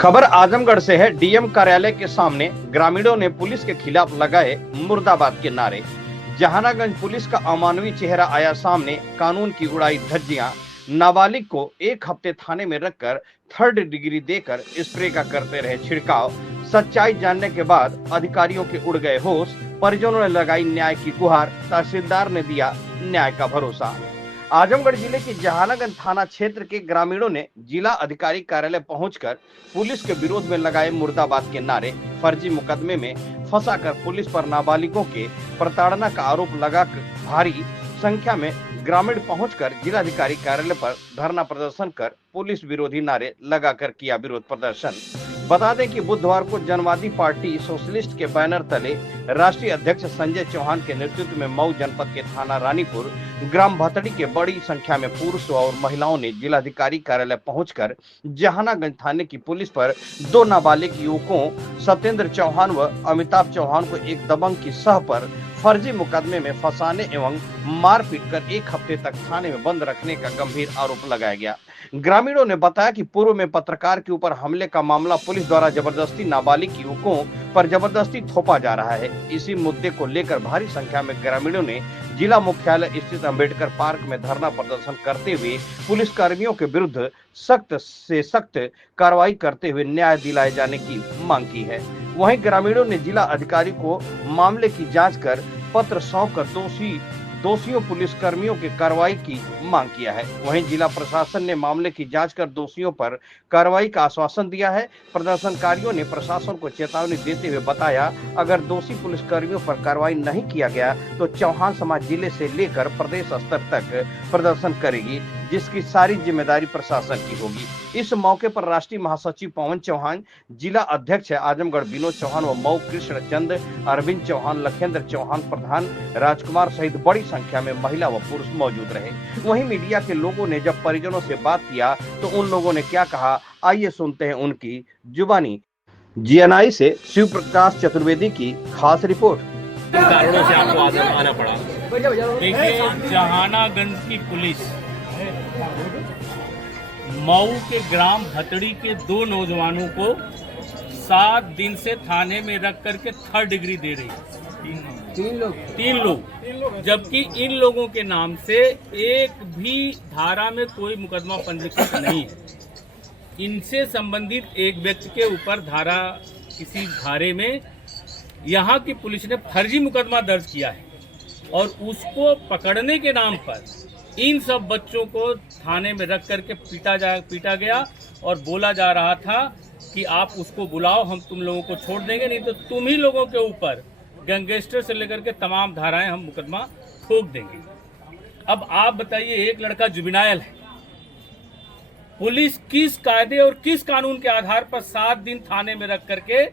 खबर आजमगढ़ से है। डीएम कार्यालय के सामने ग्रामीणों ने पुलिस के खिलाफ लगाए मुर्दाबाद के नारे। जहानागंज पुलिस का अमानवीय चेहरा आया सामने। कानून की उड़ाई धज्जियां। नाबालिग को एक हफ्ते थाने में रखकर 3rd डिग्री देकर स्प्रे का करते रहे छिड़काव। सच्चाई जानने के बाद अधिकारियों के उड़ गए होश। परिजनों ने लगाई न्याय की गुहार। तहसीलदार ने दिया न्याय का भरोसा। आजमगढ़ जिले के जहानागंज थाना क्षेत्र के ग्रामीणों ने जिला अधिकारी कार्यालय पहुंचकर पुलिस के विरोध में लगाए मुर्दाबाद के नारे। फर्जी मुकदमे में फंसाकर पुलिस पर नाबालिगों के प्रताड़ना का आरोप लगाकर भारी संख्या में ग्रामीण पहुंचकर जिलाधिकारी कार्यालय पर धरना प्रदर्शन कर पुलिस विरोधी नारे लगाकर किया विरोध प्रदर्शन। बता दें कि बुधवार को जनवादी पार्टी सोशलिस्ट के बैनर तले राष्ट्रीय अध्यक्ष संजय चौहान के नेतृत्व में मऊ जनपद के थाना रानीपुर ग्राम भतड़ी के बड़ी संख्या में पुरुषों और महिलाओं ने जिलाधिकारी कार्यालय पहुंचकर जहानागंज थाने की पुलिस पर 2 नाबालिग युवकों सत्येंद्र चौहान व अमिताभ चौहान को एक दबंग की सह पर फर्जी मुकदमे में फंसाने एवं मारपीट कर 1 हफ्ते तक थाने में बंद रखने का गंभीर आरोप लगाया गया। ग्रामीणों ने बताया कि पूर्व में पत्रकार के ऊपर हमले का मामला पुलिस द्वारा जबरदस्ती नाबालिग युवकों पर जबरदस्ती थोपा जा रहा है। इसी मुद्दे को लेकर भारी संख्या में ग्रामीणों ने जिला मुख्यालय स्थित अंबेडकर पार्क में धरना प्रदर्शन करते हुए पुलिस कर्मियों के विरुद्ध सख्त से सख्त कार्रवाई करते हुए न्याय दिलाए जाने की मांग की है। वहीं ग्रामीणों ने जिला अधिकारी को मामले की जांच कर पत्र सौंपकर दोषियों पुलिस कर्मियों की कार्रवाई की मांग किया है। वहीं जिला प्रशासन ने मामले की जांच कर दोषियों पर कार्रवाई का आश्वासन दिया है। प्रदर्शनकारियों ने प्रशासन को चेतावनी देते हुए बताया, अगर दोषी पुलिस कर्मियों पर कार्रवाई नहीं किया गया तो चौहान समाज जिले से लेकर प्रदेश स्तर तक प्रदर्शन करेगी, जिसकी सारी जिम्मेदारी प्रशासन की होगी। इस मौके पर राष्ट्रीय महासचिव पवन चौहान, जिला अध्यक्ष आजमगढ़ विनोद चौहान व मऊ कृष्ण चंद, अरविंद चौहान, लखेंद्र चौहान, प्रधान राजकुमार सहित बड़ी संख्या में महिला व पुरुष मौजूद रहे। वहीं मीडिया के लोगों ने जब परिजनों से बात किया तो उन लोगों ने क्या कहा, आइए सुनते हैं उनकी जुबानी। जीएनआई से शिव प्रकाश चतुर्वेदी की खास रिपोर्ट। किन कारणों से आपको आना पड़ा? देखिए, जहानागंज की पुलिस मऊ के ग्राम भतड़ी के 2 नौजवानों को 7 दिन से थाने में रख करके 3rd डिग्री दे रही है। 3 लोग, जबकि इन लोगों के नाम से एक भी धारा में कोई मुकदमा पंजीकृत नहीं है। इनसे संबंधित एक व्यक्ति के ऊपर किसी धारे में यहाँ की पुलिस ने फर्जी मुकदमा दर्ज किया है और उसको पकड़ने के नाम पर इन सब बच्चों को थाने में रख करके पीटा गया और बोला जा रहा था कि आप उसको बुलाओ, हम तुम लोगों को छोड़ देंगे, नहीं तो तुम ही लोगों के ऊपर गैंगस्टर से लेकर के तमाम धाराएं हम मुकदमा ठोक देंगे। अब आप बताइए, एक लड़का जुबिनाइल है, पुलिस किस कायदे और किस कानून के आधार पर 7 दिन थाने में रख करके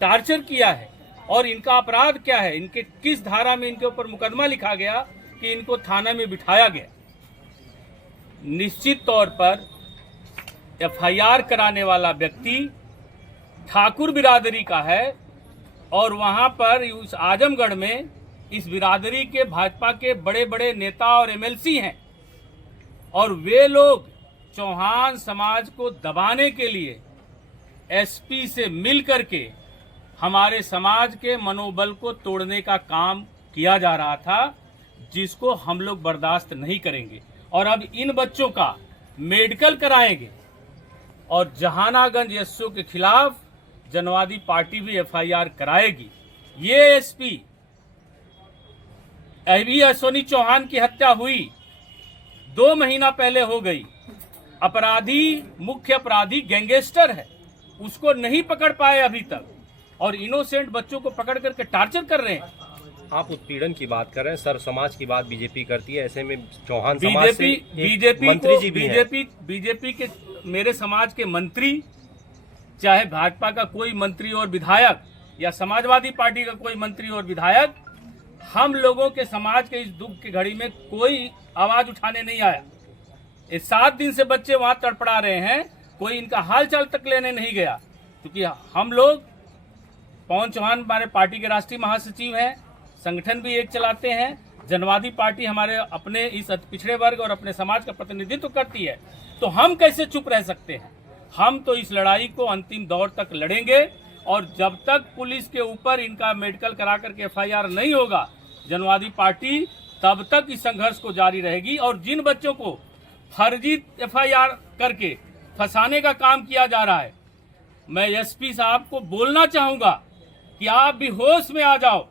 टार्चर किया है और इनका अपराध क्या है, इनके किस धारा में इनके ऊपर मुकदमा लिखा गया कि इनको थाना में बिठाया गया। निश्चित तौर पर एफआईआर कराने वाला व्यक्ति ठाकुर बिरादरी का है और वहां पर उस आजमगढ़ में इस बिरादरी के भाजपा के बड़े बड़े नेता और एमएलसी हैं और वे लोग चौहान समाज को दबाने के लिए एसपी से मिल करके हमारे समाज के मनोबल को तोड़ने का काम किया जा रहा था, जिसको हम लोग बर्दाश्त नहीं करेंगे और अब इन बच्चों का मेडिकल कराएंगे और जहानागंज एसओ के खिलाफ जनवादी पार्टी भी एफआईआर कराएगी। ये एसपी अभी अश्वनी चौहान की हत्या हुई 2 महीना पहले हो गई। मुख्य अपराधी गैंगस्टर है, उसको नहीं पकड़ पाए अभी तक और इनोसेंट बच्चों को पकड़ करके टार्चर कर रहे हैं। आप उत्पीड़न की बात कर रहे हैं, सर समाज की बात बीजेपी करती है, ऐसे में चौहान समाज से मंत्री जी भी हैं। बीजेपी के मेरे समाज के मंत्री, चाहे भाजपा का कोई मंत्री और विधायक या समाजवादी पार्टी का कोई मंत्री और विधायक, हम लोगों के समाज के इस दुख की घड़ी में कोई आवाज उठाने नहीं आया। इस 7 दिन से बच्चे वहां तड़पड़ा रहे हैं, कोई इनका हालचाल तक लेने नहीं गया, क्योंकि हम लोग, पवन चौहान हमारे पार्टी के राष्ट्रीय महासचिव हैं, संगठन भी एक चलाते हैं, जनवादी पार्टी हमारे अपने इस पिछड़े वर्ग और अपने समाज का प्रतिनिधित्व करती है, तो हम कैसे चुप रह सकते हैं। हम तो इस लड़ाई को अंतिम दौर तक लड़ेंगे और जब तक पुलिस के ऊपर इनका मेडिकल करा करके FIR नहीं होगा, जनवादी पार्टी तब तक इस संघर्ष को जारी रहेगी। और जिन बच्चों को फर्जी FIR करके फंसाने का काम किया जा रहा है, मैं SP साहब को बोलना चाहूंगा कि आप भी होश में आ जाओ।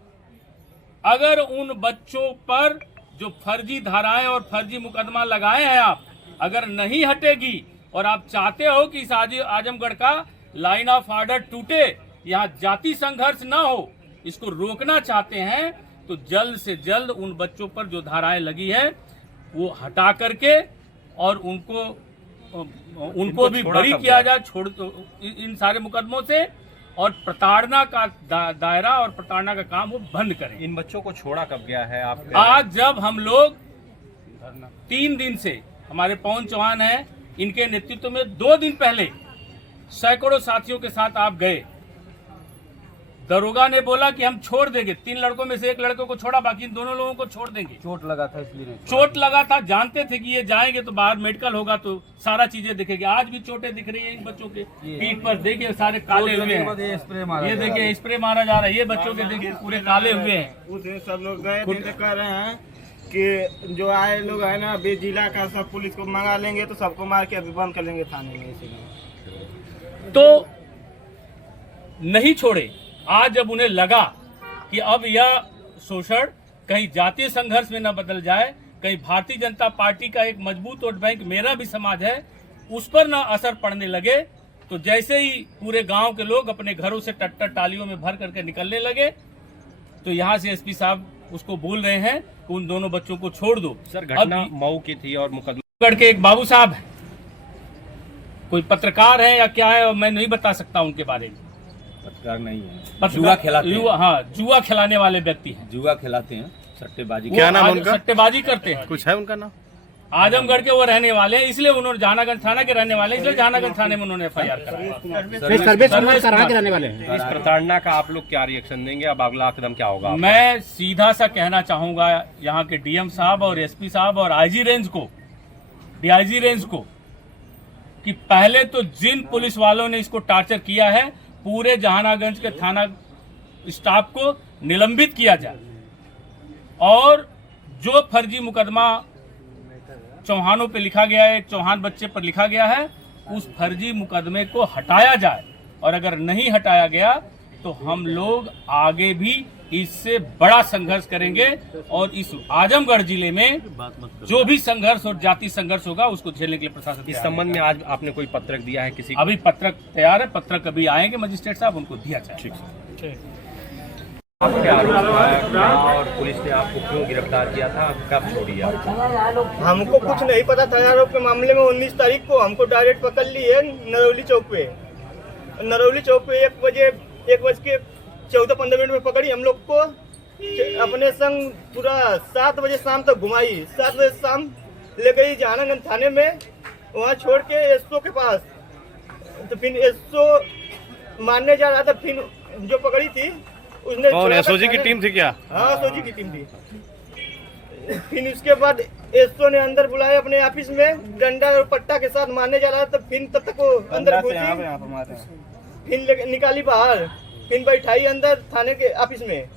अगर उन बच्चों पर जो फर्जी धाराएं और फर्जी मुकदमा लगाए हैं आप अगर नहीं हटेगी और आप चाहते हो कि इस आजमगढ़ का लाइन ऑफ ऑर्डर टूटे, यहाँ जाति संघर्ष ना हो, इसको रोकना चाहते हैं, तो जल्द से जल्द उन बच्चों पर जो धाराएं लगी है वो हटा करके और उनको भी बरी किया जाए, छोड़ इन सारे मुकदमों से, और प्रताड़ना का दायरा और प्रताड़ना का काम वो बंद करें। इन बच्चों को छोड़ा कब गया है आप? आज जब हम लोग 3 दिन से, हमारे पवन चौहान हैं, इनके नेतृत्व में 2 दिन पहले सैकड़ों साथियों के साथ आप गए, दरोगा ने बोला कि हम छोड़ देंगे, 3 लड़कों में से 1 लड़के को छोड़ा, बाकी इन दोनों लोगों को छोड़ देंगे। चोट लगा था इसलिए चोट लगा था, जानते थे कि ये जाएंगे तो बाहर मेडिकल होगा तो सारा चीजें दिखेगी। आज भी चोटें दिख रही है इन बच्चों के पीठ पर, देखिए सारे काले हुए हैं, ये देखिए स्प्रे मारा जा रहा है, ये बच्चों के देखिए पूरे काले हुए हैं। उस दिन सब लोग गए थे, कह रहे हैं कि जो आए लोग है ना अभी जिला का सब पुलिस को मंगा लेंगे तो सबको मार के अभी बंद कर लेंगे थाने में। इसीलिए तो नहीं छोड़े। आज जब उन्हें लगा कि अब यह शोषण कहीं जातीय संघर्ष में न बदल जाए, कहीं भारतीय जनता पार्टी का एक मजबूत वोट बैंक मेरा भी समाज है उस पर न असर पड़ने लगे, तो जैसे ही पूरे गांव के लोग अपने घरों से टट्टर टालियों में भर करके निकलने लगे, तो यहाँ से SP साहब उसको बोल रहे हैं कि उन दोनों बच्चों को छोड़ दो। सर, घटना मऊ की थी और मुकदमा के एक बाबू साहब है, कोई पत्रकार है या क्या है, मैं नहीं बता सकता उनके बारे में। पत्रकार नहीं है, जुआ खिलाते हैं। हाँ, जुआ खिलाने वाले व्यक्ति हैं, जुआ खिलाते हैं, सट्टेबाजी। क्या नाम उनका? सट्टेबाजी करते हैं। कुछ है उनका नाम? आजमगढ़ के वो रहने वाले हैं, इसलिए उन्होंने जहानागंज थाना के रहने वाले हैं, इसलिए जहानागंज थाने में उन्होंने FIR कराया। सर्विस कहाँ के रहने वाले हैं? इस प्रताड़ना का आप लोग क्या रिएक्शन देंगे? अब अगला कदम क्या होगा? मैं सीधा सा कहना चाहूंगा यहाँ के DM साहब और SP साहब और IG रेंज को, DIG रेंज को, कि पहले तो जिन पुलिस वालों ने इसको टॉर्चर किया है पूरे जहानागंज के थाना स्टाफ को निलंबित किया जाए, और जो फर्जी मुकदमा चौहानों पे लिखा गया है, चौहान बच्चे पर लिखा गया है, उस फर्जी मुकदमे को हटाया जाए। और अगर नहीं हटाया गया तो हम लोग आगे भी इससे बड़ा संघर्ष करेंगे और इस आजमगढ़ जिले में जो भी संघर्ष और जाति संघर्ष होगा उसको झेलने के लिए प्रशासन इस संबंध में आज आपने कोई पत्रक दिया है किसी? अभी पत्रक तैयार है, पत्रक अभी आएंगे मजिस्ट्रेट साहब, उनको दिया जाए। आपके आरोप और पुलिस ने आपको क्यों गिरफ्तार किया था, कब छोड़ी आपको? हमको कुछ नहीं पता था आरोप के मामले में। 19 तारीख को हमको डायरेक्ट पकड़ लिए नरौली चौक पे। नरौली चौक पे 1:14 में पकड़ी हम लोग को, अपने संग पूरा 7 बजे शाम तक घुमाई। 7 बजे शाम ले गई जहानागंज थाने में, वहाँ छोड़ के SO के पास। तो फिर SO मारने जा रहा था, फिर जो पकड़ी थी उसने SOG की टीम थी क्या? हाँ, SOG की टीम थी। फिर उसके बाद SO ने अंदर बुलाया अपने ऑफिस में, डंडा और पट्टा के साथ मारने जा रहा था। फिर तब तक वो अंदर घुसी, फिर निकाली बाहर, फिर बैठाई अंदर थाने के ऑफिस में।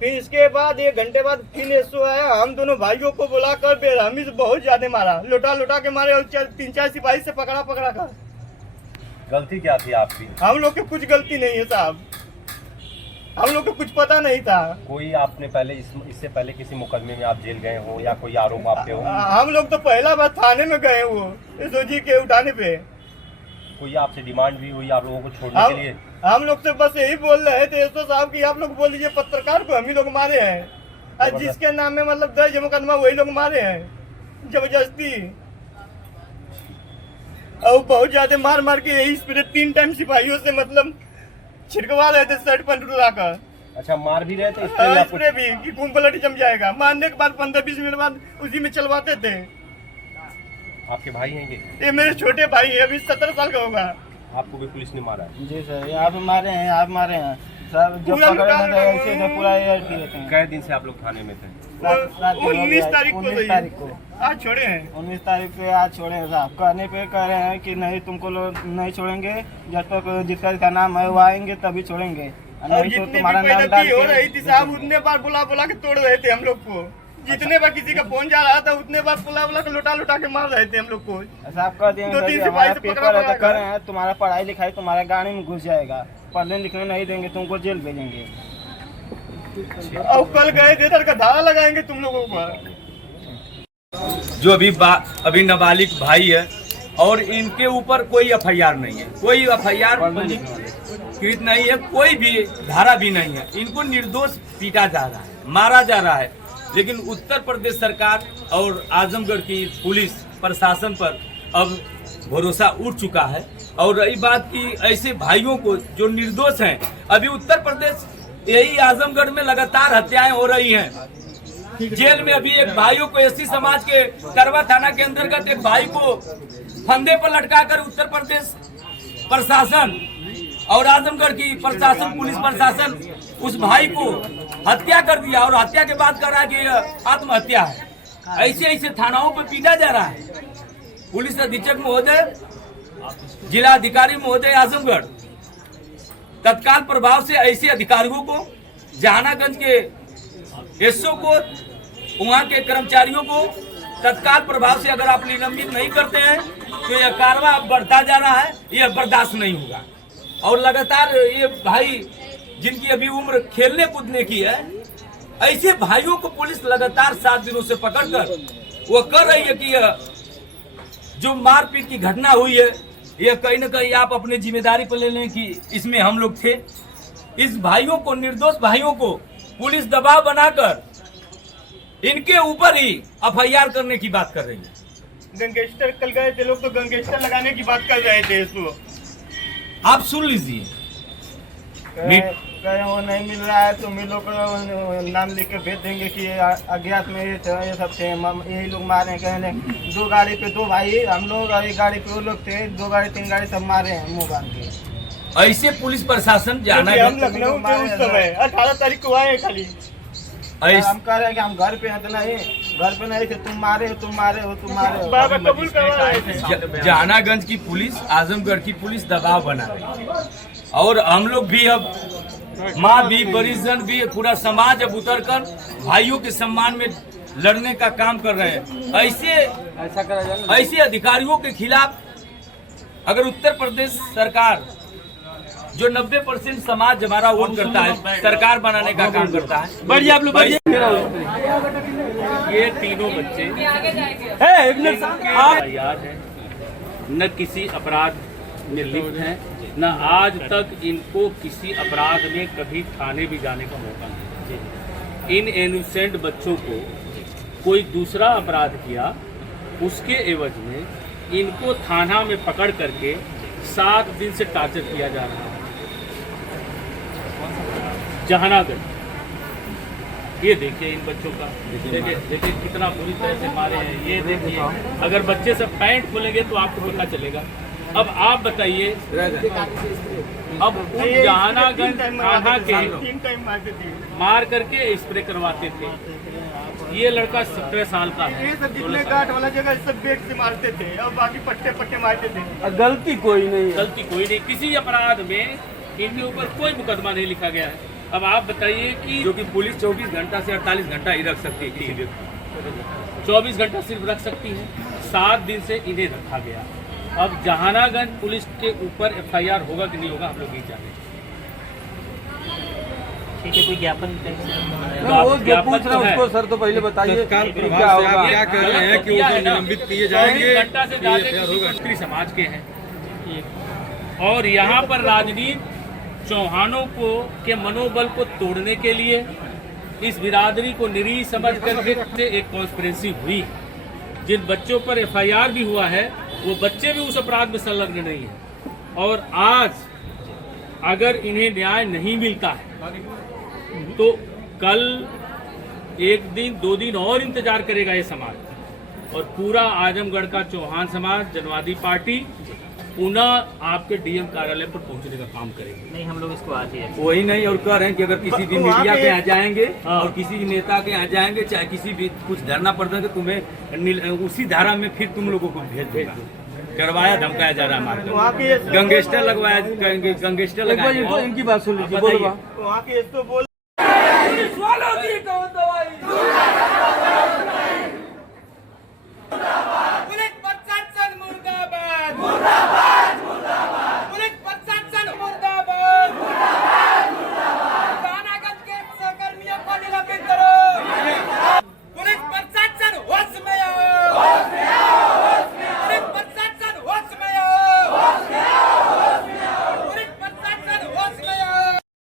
फिर इसके बाद 1 घंटे बाद फिर SO आया, हम दोनों भाइयों को बुलाकर बेरहमी से बहुत ज्यादा मारा, लुटा के मारे, और 3-4 सिपाही से पकड़ा का। गलती क्या थी आपकी? हम लोग की कुछ गलती नहीं है साहब, हम लोग को कुछ पता नहीं था। कोई आपने पहले इससे पहले किसी मुकदमे में आप जेल गए हो या कोई आरोप आप पे हो? हम लोग तो पहला बार थाने में गए वो SOG के उठाने पे। कोई आपसे डिमांड भी हुई आप लोगों को छोड़ने के लिए? हम लोग से बस यही बोल रहे थे SO साहब की आप लोग बोल दीजिए पत्रकार को हम ही लोग मारे हैं, और जिसके नाम में मतलब दर्ज मुकदमा वही लोग मारे हैं जबरदस्ती। और बहुत ज्यादा मार के यही स्प्रे 3 टाइम सिपाहियों से मतलब छिड़कवा रहे थे शर्ट पर लाकर। अच्छा, मार भी रहे थे स्प्रे भी कि खून पलट जम जाएगा। मारने के बाद 15-20 मिनट बाद उसी में चलवाते थे। आपके भाई हैं ये मेरे छोटे भाई है, अभी 17 साल का होगा। आपको भी पुलिस ने मारा है? जी सर, आप मारे हैं सब जो पकड़े हैं पूरा कै दिन से आप लोग थाने में थे? 19 तारीख को 19 तारीख को आज छोड़े हैं। 19 तारीख को आज छोड़े हैं साहब। कहने पे कह रहे हैं कि नहीं तुमको लोग नहीं छोड़ेंगे, जब तक जिसका नाम है वो आएंगे तभी छोड़ेंगे, और नहीं तो जितनी तुम्हारा भी नाम डाल बेइज्जती हो रही थी के साहब, उतने बार बुला बुला के तोड़ रहे थे हम लोग को। जितने बार किसी का फोन जा रहा था उतने बार बुला बुला के लुटा लुटा के मार रहे थे हम लोग को। साहब कह दिए 2-3 सिपाही हमारा से पेपर पकड़ा है तो पड़ा कह रहे हैं तुम्हारा पढ़ाई लिखाई तुम्हारे गाड़ी में घुस जाएगा, पढ़ने लिखने नहीं देंगे, तुमको जेल भेजेंगे। और कल गए थे इधर का धारा लगाएंगे तुम लोगों पर। जो अभी नाबालिग भाई है और इनके ऊपर कोई एफआईआर नहीं है, कोई एफआईआर पंजीकृत नहीं है, कोई भी धारा भी नहीं है। इनको निर्दोष पीटा जा रहा है, मारा जा रहा है। लेकिन उत्तर प्रदेश सरकार और आजमगढ़ की पुलिस प्रशासन पर अब भरोसा उठ चुका है। और रही बात की ऐसे भाइयों को जो निर्दोष हैं, अभी उत्तर प्रदेश यही आजमगढ़ में लगातार हत्याएं हो रही हैं। जेल में अभी एक भाइयों को एससी समाज के करवा थाना के अंतर्गत एक भाई को फंदे पर लटकाकर उत्तर प्रदेश प्रशासन और आजमगढ़ की प्रशासन, पुलिस प्रशासन उस भाई को हत्या कर दिया और हत्या के बाद कहा कि आत्महत्या है। ऐसे ऐसे थानाओं पर पीटा जा रहा है। पुलिस अधीक्षक महोदय, जिला अधिकारी महोदय आजमगढ़ तत्काल प्रभाव से ऐसे अधिकारियों को, जहानागंज के एसओ को, वहाँ के कर्मचारियों को तत्काल प्रभाव से अगर आप निलंबित नहीं करते हैं तो यह कार्रवाई बढ़ता जा रहा है, यह बर्दाश्त नहीं होगा। और लगातार ये भाई जिनकी अभी उम्र खेलने कूदने की है, ऐसे भाइयों को पुलिस लगातार 7 दिनों से पकड़कर वो कर रही है कि जो मारपीट की घटना हुई है ये कहीं न कहीं आप अपने जिम्मेदारी पर ले लें कि इसमें हम लोग थे। इस भाइयों को, निर्दोष भाइयों को पुलिस दबाव बनाकर इनके ऊपर ही एफआईआर करने की बात कर रही है। गैंगस्टर कल गए थे लोग तो गैंगस्टर लगाने की बात कर रहे थे इसको। आप सुन लीजिए। कहे वो नहीं मिल रहा है तो मिलो को नाम लिख के भेज देंगे कि अज्ञात में ये सब थे, यही लोग मारे। कहने 2 गाड़ी पे 2 भाई हम लोग और 1 गाड़ी पे वो लोग थे, 2 गाड़ी 3 गाड़ी सब मारे हैं मुँह बांध के। ऐसे पुलिस प्रशासन जाना हम लखनऊ थे उस समय, 18 तारीख को आए खाली। हम कह रहे हैं कि हम घर पे हैं तो नहीं, घर पे नहीं थे, तुम मारे हो, तुम मारे हो, तुम मारे हो। बाबा कबूल करवा रहे थे। जहानागंज की पुलिस, आजमगढ़ की पुलिस दबाव बना रही है। और हम लोग भी अब माँ भी, परिजन भी, पूरा समाज अब उतरकर भाइयों के सम्मान में लड़ने का काम कर रहे हैं। ऐसे अधिकारियों के खिलाफ अगर उत्तर प्रदेश सरकार, जो 90% समाज हमारा वोट करता है, सरकार बनाने का काम करता है। बढ़िए आप लोग ये तीनों बच्चे याद है, न किसी अपराध में लिप्त हैं, न आज तक इनको किसी अपराध में कभी थाने भी जाने का मौका नहीं। इन इनोसेंट बच्चों को कोई दूसरा अपराध किया, उसके एवज में इनको थाना में पकड़ करके 7 दिन से टॉर्चर किया जा रहा है। जहानागंज, ये देखिए इन बच्चों का, देखिए कितना बुरी तरह से मारे हैं। ये देखिए, अगर बच्चे सब पैंट खोलेंगे तो आपको पता चलेगा। अब आप बताइए, अब उन जहानागंज थाना के 3 टाइम मारते थे, मार करके स्प्रे करवाते थे। ये लड़का 17 साल का है। ये सब जितने गांठ वाला जगह सब बेट से मारते थे और बाकी पट्टे पट्टे मारते थे। गलती कोई नहीं, गलती कोई नहीं, किसी अपराध में इनके ऊपर कोई मुकदमा नहीं लिखा गया है। अब आप बताइए कि जो कि पुलिस 24 घंटा से 48 घंटा ही रख सकती है किसी व्यक्ति को। 24 घंटा सिर्फ रख सकती है, 7 दिन से इन्हें रखा गया। अब जहानागंज पुलिस के ऊपर एफआईआर होगा कि नहीं होगा हम लोग नहीं जाने। ठीक है, कोई ज्ञापन पूछ रहा उसको सर तो पहले बताइए तत्काल प्रभाव से आप क्या कह रहे हैं कि वो निलंबित किए जाएंगे? घंटा से ज्यादा किसी समाज के हैं और यहाँ पर राजनीति चौहानों को के मनोबल को तोड़ने के लिए इस बिरादरी को निरीह समझ करके एक कॉन्स्पिरेसी हुई है। जिन बच्चों पर एफआईआर भी हुआ है वो बच्चे भी उस अपराध में संलग्न नहीं है। और आज अगर इन्हें न्याय नहीं मिलता है तो कल 1 दिन 2 दिन और इंतजार करेगा ये समाज। और पूरा आजमगढ़ का चौहान समाज, जनवादी पार्टी पुनः आपके डीएम कार्यालय पर पहुंचने का काम करेंगे। नहीं, हम लोग इसको आते हैं। वही नहीं, और कह रहे हैं कि अगर किसी भी वहाँ मीडिया पे- के यहाँ जाएंगे हाँ। और किसी भी नेता के यहाँ जाएंगे, चाहे किसी भी कुछ धरना पड़ता है तो तुम्हें उसी धारा में फिर तुम लोगों को भेज देगा। करवाया धमकाया जा रहा है हमारे वहाँ की गंगेस्टर लगवाया, गंगेस्टर लगाया। इनकी बात सुन लीजिए, बताइए। बोलो। वहाँ की इसको बोल पुलिस वालों की कौन दवाई